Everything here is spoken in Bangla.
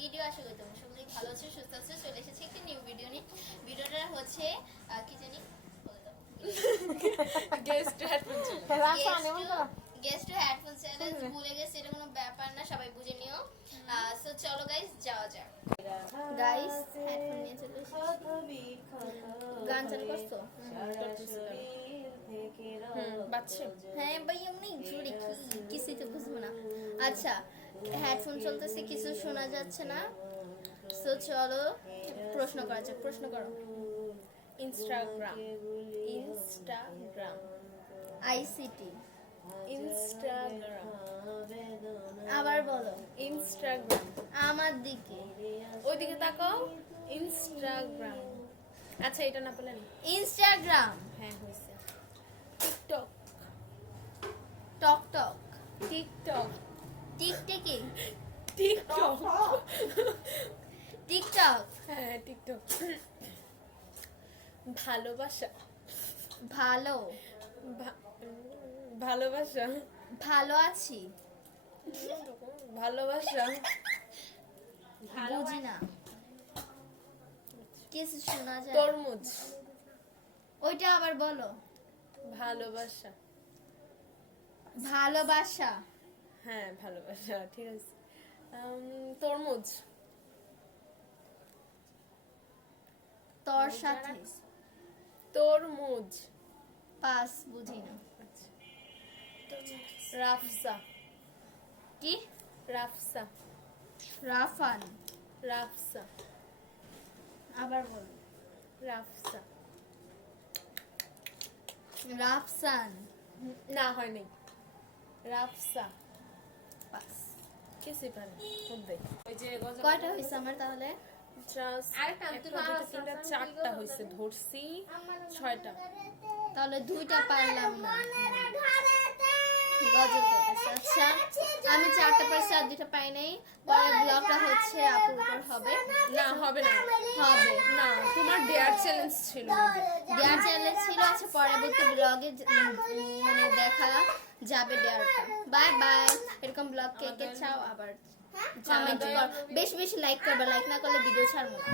ভিডিও। আশা করি তোমরা সকলেই ভালো আছো, সুস্থ আছো। চলে এসেছি একটি নিউ ভিডিও নিয়ে। ভিডিওটা হচ্ছে কি জানি গেস্ট হেডফোন চ্যালেঞ্জ ভুলে গেছি, এটা কোনো ব্যাপার না, সবাই বুঝে নিও। সো চলো গাইস যাওয়া যাক। গাইস হেডফোন নিয়ে চলে এসেছি। গান চালু করছো? বাচ্চা হ্যাঁ ভাই অনেক জোরে, কিছুই তো বুঝবো না। আচ্ছা হেডফোন চলতেছে, কিছু শোনা যাচ্ছে না। সো চলো প্রশ্ন করা যাক। প্রশ্ন করো। Instagram ICT. ইনস্টাগ্রাম আবার বলো। ইনস্টাগ্রাম আমার দিকে। ওইদিকে তাকাও। ইনস্টাগ্রাম। আচ্ছা এটা না পেলেন। ইনস্টাগ্রাম। হ্যাঁ হয়েছে। টিকটক টক টক। টিকটক টিকটিকি। TikTok TikTok. হ্যাঁ টিকটক। ভালোবাসা ভালো। ভালোবাসা ভালো আছি। ভালোবাসা বুঝি না, কিছু শোনা যায়। তরমুজ ওইটা আবার বলো। ভালোবাসা ভালোবাসা। হ্যাঁ ভালোবাসা ঠিক আছে। তরমুজ তোর সাথে। তরমুজ পাস, বুঝি না। রাফসা কি? রাফসা রাফান। রাফসা আবার বলো। রাফসা রাফসান। না হয় নাই। রাফসা পাস। কিছুই পারে হবে। ওই যে কয়টা হয়েছে আমার তাহলে? চারটা হয়েছে, ধরছি 6টা। তাহলে 2টা পারলাম না। গজব দেখেছে। আচ্ছা আমি 4টা পারছি আর 2টা পাই নাই। পরের ব্লগটা হচ্ছে আপুর উপর হবে। না হবে না, হবে না তোমার ডেয়ার চ্যালেঞ্জ ছিল। ডেয়ার চ্যালেঞ্জ ছিল। আচ্ছা পরবর্তী ব্লগে মানে দেখা যাবে ডেয়ারটা। Bye bye. এরকম ব্লগ কে কে চাও আবার কমেন্ট করো। বেশি বেশি লাইক করবে, লাইক না করলে ভিডিও ছাড়বো না।